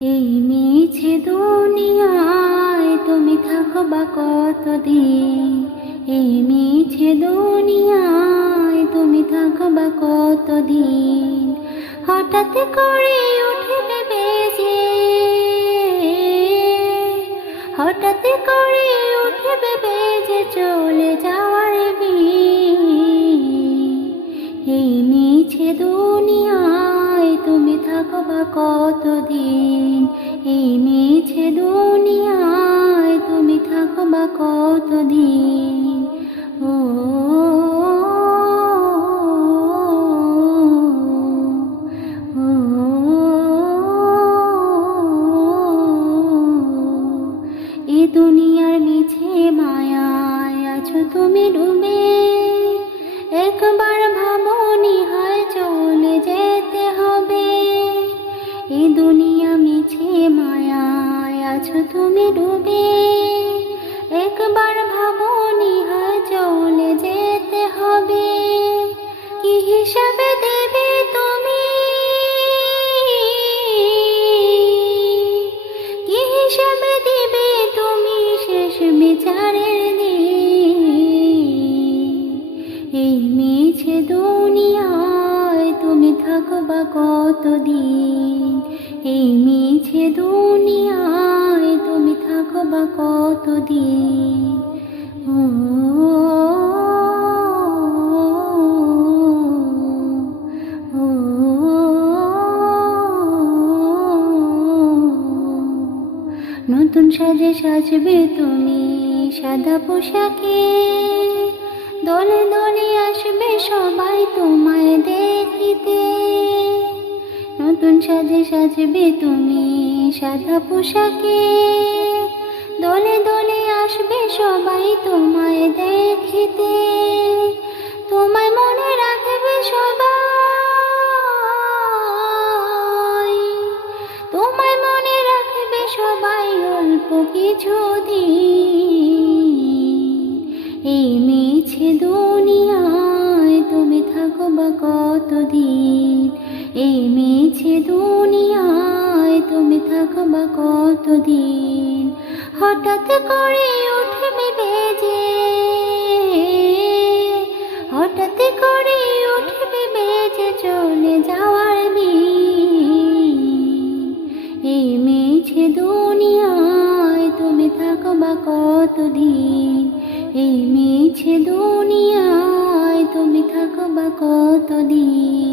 এই মিছে দুনিয়ায় তুমি থাকবা কতদিন? এই মিছে দুনিয়ায় তুমি থাকবা কতদিন? হঠাৎ করে উঠবে বেজে। হঠাৎ করে উঠবে বেজে চলে যাওয়ার কতদিন? এই মিছে দুনিয়ায় তুমি থাকবা কতদিন? ও। এ দুনিয়ার মিছে মায়ায় আছো তুমি ডুবে আছো তুমি ডুবে। একবার ভাবনি হয় চলে যেতে হবে। কি হিসাবে দেবে তুমি? কি হিসাবে দেবে তুমি শেষ বিচারের এই মিছে দুনিয়ায় তুমি থাকবা কতদিন? এই মিছে দুনিয়ায় নতুন সাজে সাজবে তুমি সাদা পোশাকে। দলে দলে আসবে সবাই তোমায় দেখিতে। নতুন সাজে সাজবে তুমি সাদা পোশাকে। দলে দলে তোমায় দেখিতে, তোমায় মনে রাখবে সবাই। তোমায় মনে রাখবে সবাই অল্প কিছু এই মিছে দুনিয়ায় তুমি থাকবা কতদিন? এই মিছে দুনিয়ায় তুমি থাকবা কতদিন? হঠাৎ করে যে হঠাৎ করে উঠবে বেজে চলে যাওয়ার এই মেছে দুনিয়ায় তুমি থাকো বা কতদিন? এই মেছে দুনিয়ায় তুমি থাকো বা কতদিন?